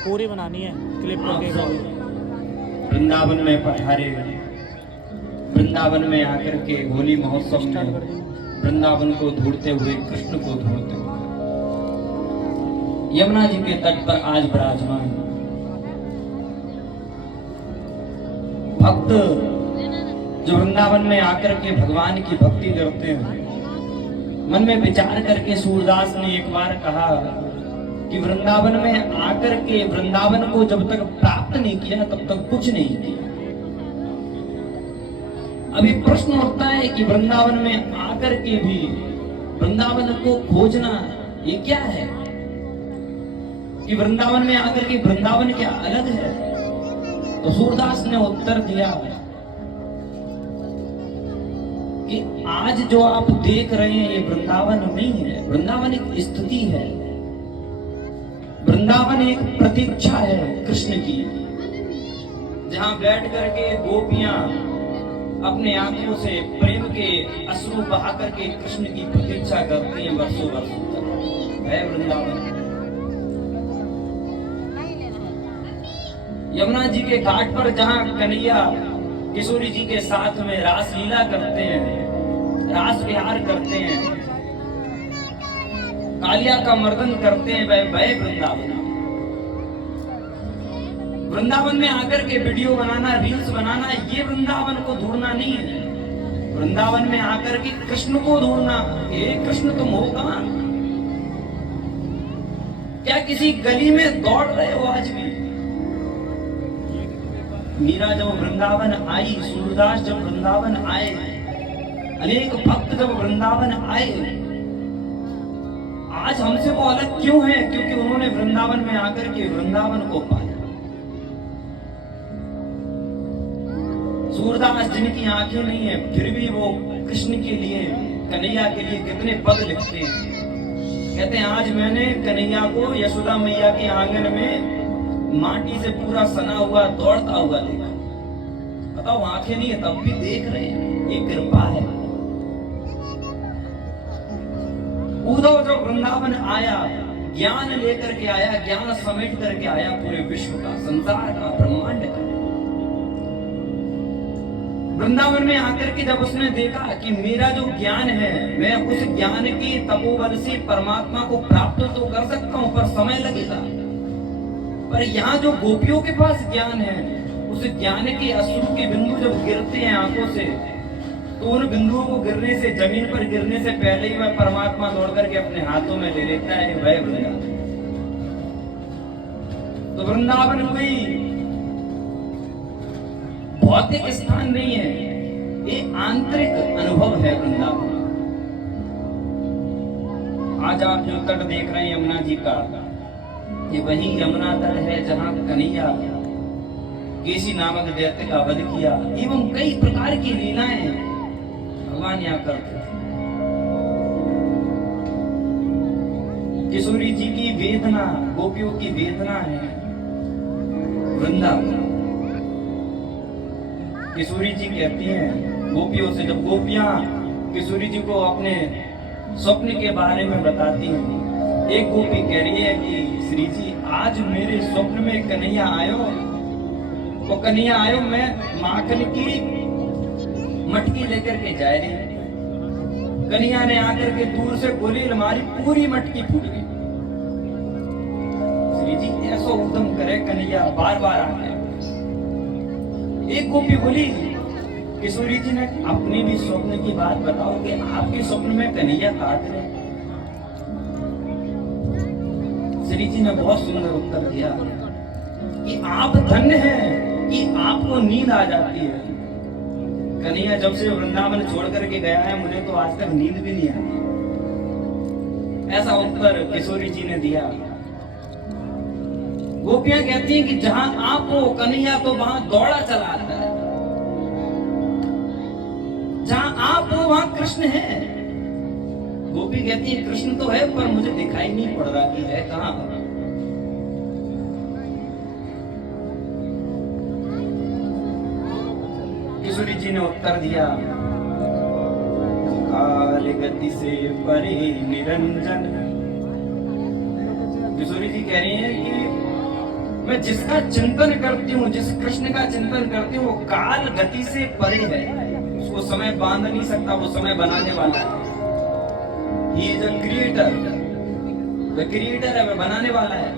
पूरी बनानी है क्लिप करके। वृंदावन में पधारे, वृंदावन में आकर के होली महोत्सव में वृंदावन को ढूंढते हुए, कृष्ण को ढूंढते हुए यमुना जी के तट पर आज विराजमान भक्त जो वृंदावन में आकर के भगवान की भक्ति करते हैं, मन में विचार करके सूरदास ने एक बार कहा कि वृंदावन में आकर के वृंदावन को जब तक प्राप्त नहीं किया तब तक कुछ नहीं किया। अभी प्रश्न उठता है कि वृंदावन में आकर के भी वृंदावन को खोजना ये क्या है, कि वृंदावन में आकर के वृंदावन क्या अलग है। तो सूरदास ने उत्तर दिया कि आज जो आप देख रहे हैं ये वृंदावन नहीं है, वृंदावन एक स्थिति है, वृंदावन एक प्रतीक्षा है कृष्ण की, जहां बैठ करके गोपियां अपने आंखों से प्रेम के अश्रु बहा करके कृष्ण की प्रतीक्षा करती हैं वर्षों वर्षों तक, है वृंदावन। यमुना जी के घाट पर जहां कन्हैया किशोरी जी के साथ में रास लीला करते हैं, रास विहार करते हैं, कालिया का मर्दन करते हैं, वह वृंदावन। वृंदावन में आकर के वीडियो बनाना, रील्स बनाना, ये वृंदावन को ढूंढना नहीं है। वृंदावन में आकर के कृष्ण को ढूंढना। ये कृष्ण तुम हो कहां? क्या किसी गली में दौड़ रहे हो आज भी? मीरा जब वृंदावन आई, सूरदास जब वृंदावन आए, अनेक भक्त जब वृंदावन आए, आज हमसे वो अलग क्यों है? क्योंकि उन्होंने वृंदावन में आकर के वृंदावन को पाया। सूरदास जिनकी आंखें नहीं है फिर भी वो कृष्ण के लिए, कन्हैया के लिए कितने पद लिखते हैं। कहते हैं आज मैंने कन्हैया को यशोदा मैया के आंगन में माटी से पूरा सना हुआ दौड़ता हुआ देखा। बताओ आंखें नहीं है तब भी देख रहे हैं, ये कृपा है। उद्धव जब वृंदावन आया, ज्ञान लेकर के आया, ज्ञान समेट करके आया पूरे विश्व का, संसार का, ब्रह्मांड का। वृंदावन में आकर के जब उसने देखा कि मेरा जो ज्ञान है, मैं उस ज्ञान के तपोबल से परमात्मा को प्राप्त तो कर सकता हूं, पर समय लगेगा। पर यहाँ जो गोपियों के पास ज्ञान है, उस ज्ञान के अश्रु के बिंदु जब गिरते हैं आंखों से, तो उन बिंदुओं को गिरने से, जमीन पर गिरने से पहले ही वह परमात्मा दौड़ करके अपने हाथों में ले लेता है, वह वृंदावन। तो वृंदावन कोई भौतिक स्थान नहीं है, ये आंतरिक अनुभव है वृंदावन। आज आप जो तट देख रहे हैं यमुना जी का, ये वही यमुना तट है जहां कन्हैया केसी नामक दैत्य का वध किया, एवं कई प्रकार की लीलाएं भगवान यहाँ करते थे। किशोरी जी की वेदना, गोपियों की वेदना है वृंदावन। किशोरी जी कहती हैं गोपियों से, जब गोपियां किशोरी जी को अपने स्वप्न के बारे में बताती हैं, एक गोपी कह रही है कि श्री जी आज मेरे स्वप्न में कन्हैया आयो, वो कन्हैया आयो, मैं माखन की मटकी लेकर के जा रही। कन्हैया ने आकर के दूर से गोली मारी, पूरी मटकी फूट गई। श्री जी ऐसा उद्यम करे कन्हैया बार बार आके। एक गोपी बोली किशोरी जी ने अपने भी स्वप्न की बात बताओ कि आपके स्वप्न में कन्हैया आते हैं। श्री जी ने बहुत सुंदर उत्तर दिया कि आप धन्य हैं कि आपको नींद आ जाती है। कन्हैया जब से वृंदावन छोड़ करके गया है, मुझे तो आज तक नींद भी नहीं आई। ऐसा उत्तर किशोरी जी ने दिया। गोपियां कहती हैं कि जहां आप हो कन्हैया तो वहां दौड़ा चला आता है, जहां आप हो वहां कृष्ण है। गोपी कहती है कृष्ण तो है पर मुझे दिखाई नहीं पड़ रहा कि है कहां। किशोरी जी ने उत्तर दिया, काल गति से परे निरंजन। किशोरी जी कह रही हैं कि मैं जिसका चिंतन करती हूँ, जिस कृष्ण का चिंतन करती हूँ, वो काल गति से परे है। उसको समय बांध नहीं सकता, वो समय बनाने वाला है। He is a creator, वह क्रिएटर है, वह बनाने वाला है।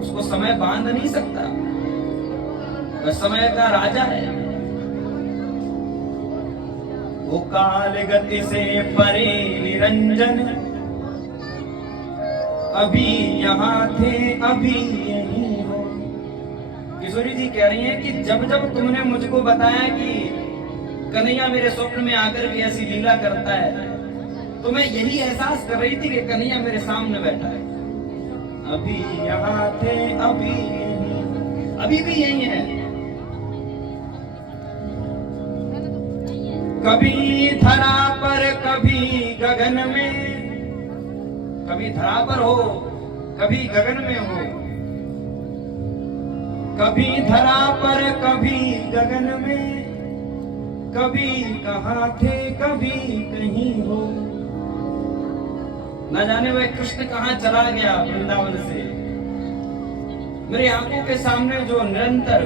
उसको समय बांध नहीं सकता, वह समय का राजा है। वो काल गति से परे निरंजन, अभी यहाँ थे अभी यहीं हो। किशोरी जी कह रही हैं कि जब जब तुमने मुझको बताया कि कन्हैया मेरे स्वप्न में आकर के ऐसी लीला करता है, तो मैं यही एहसास कर रही थी कि कन्हैया मेरे सामने बैठा है। अभी यहाँ थे अभी यहीं, अभी भी यही है। कभी धरा पर कभी गगन में, कभी धरा पर हो कभी गगन में हो, कभी धरा पर कभी गगन में, कभी कहाँ थे कभी कहीं हो। न जाने वह कृष्ण कहाँ चला गया वृंदावन से। मेरी आंखों के सामने जो निरंतर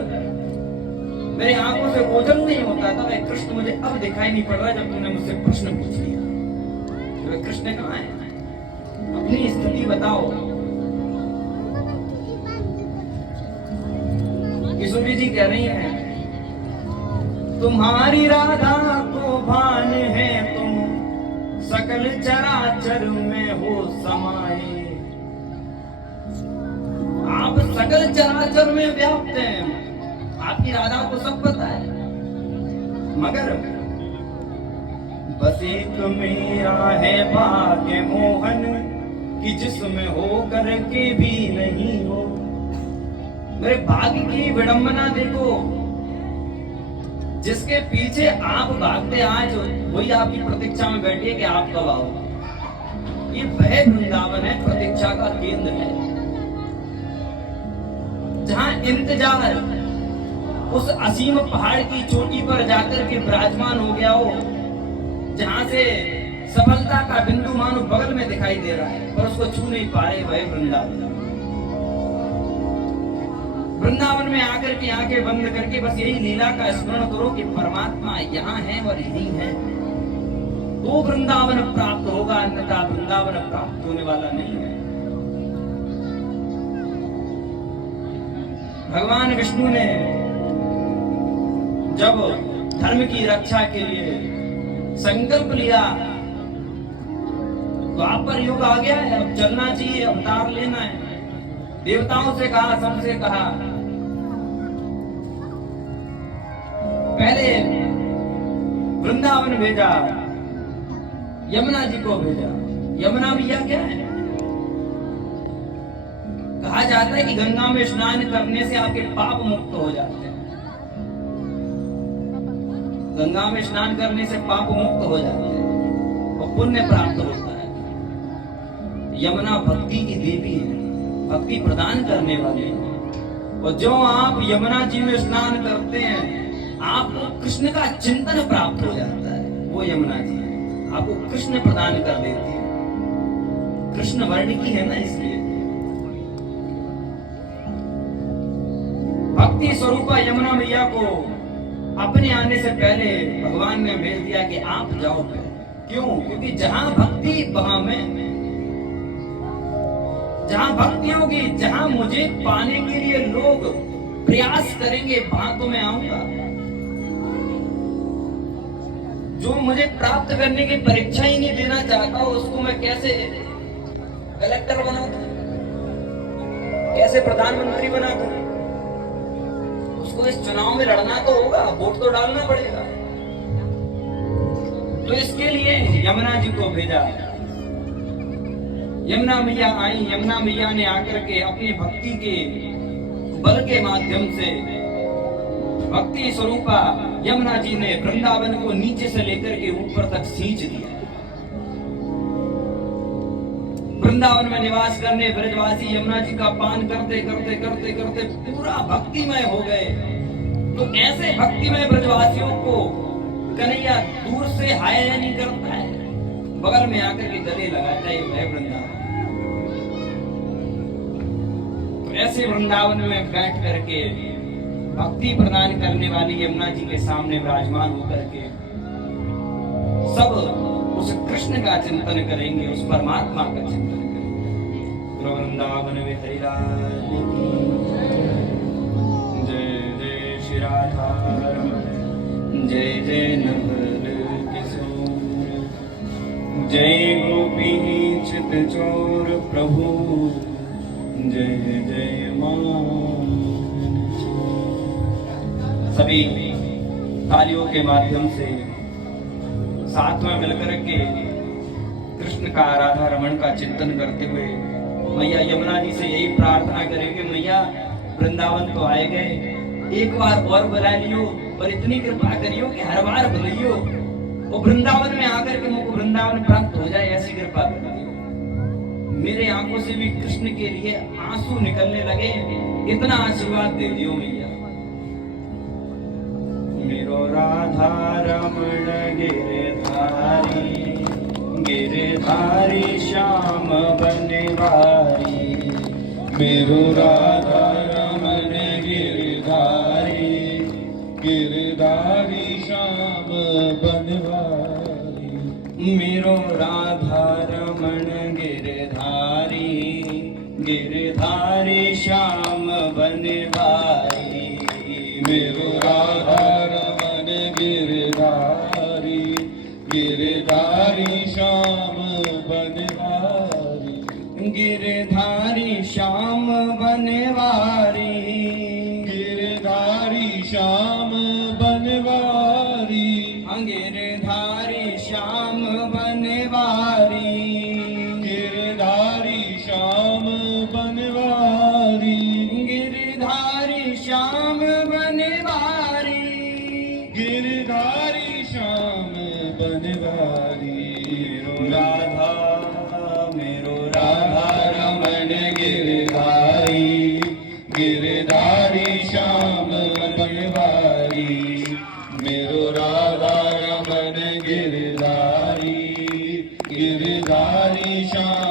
मेरी आंखों से ओझल नहीं होता था, वह कृष्ण मुझे अब दिखाई नहीं पड़ रहा। जब तुमने मुझसे प्रश्न पूछ लिया वह कृष्ण कहाँ है, अपनी स्थिति बताओ। किशोरी जी कह रही हैं, तुम्हारी राधा को भान है, तुम सकल चराचर में हो समाये। आप सकल चराचर में व्याप्त हैं, आपकी राधा को सब पता है। मगर बस एक मेरा है भाग्य मोहन, कि जिसमें हो करके भी नहीं हो। मेरे भाग्य की विडंबना देखो, जिसके पीछे आप भागते आज वही आपकी प्रतीक्षा में बैठी है कि आप कब आओ। ये वह वृंदावन है, प्रतीक्षा का केंद्र है, जहां इंतजार उस असीम पहाड़ की चोटी पर जाकर के विराजमान हो गया हो, जहां से सफलता का बिंदु मानो बगल में दिखाई दे रहा है पर उसको छू नहीं पा रहे। वह वृंदावन, वृंदावन में आकर के आंखें बंद करके बस यही लीला का स्मरण करो कि परमात्मा यहाँ है और यही है, तो वृंदावन प्राप्त होगा, अन्यथा वृंदावन प्राप्त होने वाला नहीं है। भगवान विष्णु ने जब धर्म की रक्षा के लिए संकल्प लिया, द्वापर युग आ गया है, अब चलना चाहिए, अवतार लेना है। देवताओं से कहा, सबसे कहा, पहले वृंदावन भेजा, यमुना जी को भेजा। यमुना मैया क्या है? कहा जाता है कि गंगा में स्नान करने से आपके पाप मुक्त हो जाते हैं। गंगा में स्नान करने से पाप मुक्त हो जाते हैं और पुण्य प्राप्त होता है। यमुना भक्ति की देवी है, भक्ति प्रदान करने वाली है। और जो आप यमुना जी में स्नान करते हैं, आपको कृष्ण का चिंतन प्राप्त हो जाता है। वो यमुना जी आपको कृष्ण प्रदान कर देती है, कृष्ण वर्ण की है ना, इसलिए भक्ति स्वरूपा यमुना मैया को अपने आने से पहले भगवान ने भेज दिया कि आप जाओ। क्यों? क्योंकि जहां भक्ति वहां मैं, जहां भक्ति होगी, जहां मुझे पाने के लिए लोग प्रयास करेंगे, वहां तो मैं आऊंगा। जो मुझे प्राप्त करने की परीक्षा ही नहीं देना चाहता, उसको मैं कैसे कलेक्टर बना दूं, कैसे प्रधानमंत्री बना दूं? उसको इस चुनाव में लड़ना तो होगा, वोट तो डालना पड़ेगा। तो इसके लिए यमुना जी को भेजा। यमुना मैया आई। यमुना मैया ने आकर के अपनी भक्ति के बल के माध्यम से, भक्ति स्वरूपा यमुना जी ने वृंदावन को नीचे से लेकर के ऊपर तक सींच दिया। वृंदावन में निवास करने ब्रजवासी यमुना जी का पान करते करते करते करते पूरा भक्तिमय हो गए। तो ऐसे भक्तिमय ब्रजवासियों को कन्हैया दूर से हाय नहीं करता है, बगल में आकर के गले लगाता है। वह वृंदावन, तो ऐसे वृंदावन में बैठ करके भक्ति प्रदान करने वाली यमुना जी के सामने विराजमान होकर के सब उस कृष्ण का चिंतन करेंगे, उस परमात्मा का चिंतन करेंगे। वृंदावन में हरिलाल जय जय श्री राधा रमण, जय जय नवल किशोर, जय गोपी चित चोर प्रभु, जय जय मां। सभी तालियों के माध्यम से साथ में मिलकर के कृष्ण का राधा रमण का चिंतन करते हुए मैया यमुना जी से यही प्रार्थना करेंगे, मैया वृंदावन तो आए गए, एक बार और बुला लियो, पर इतनी कृपा करियो कि हर बार बुलाइयो, वो वृंदावन में आकर के मुझको वृंदावन प्राप्त हो जाए, ऐसी कृपा कर दियो। मेरे आंखों से भी कृष्ण के लिए आंसू निकलने लगे, इतना आशीर्वाद दे दियो मैया। मेरो राधा रमण गिरधारी, गिरधारी श्याम बनवारी, मेरो राधा रमण गिरधारी, गिरधारी श्याम बनवारी, मेरो राधा रमण गिरधारी, गिरधारी श्याम बनवारी, मेरो राधा रमण गिरधारी, गिरधारी श्याम बनवारी, गिरधारी श्याम बनवारी, गिरधारी श्याम बनवारी, गिरधारी श्याम बनवारी, गिरधारी श्याम बनवारी, गिरधारी श्याम बनवारी, गिरधारी श्याम बनवारी, मेरो राधा रमण गिरधारी, गिरधारी श्याम बनवारी, मेरो राधा रमण गिरधारी, गिरधारी श्याम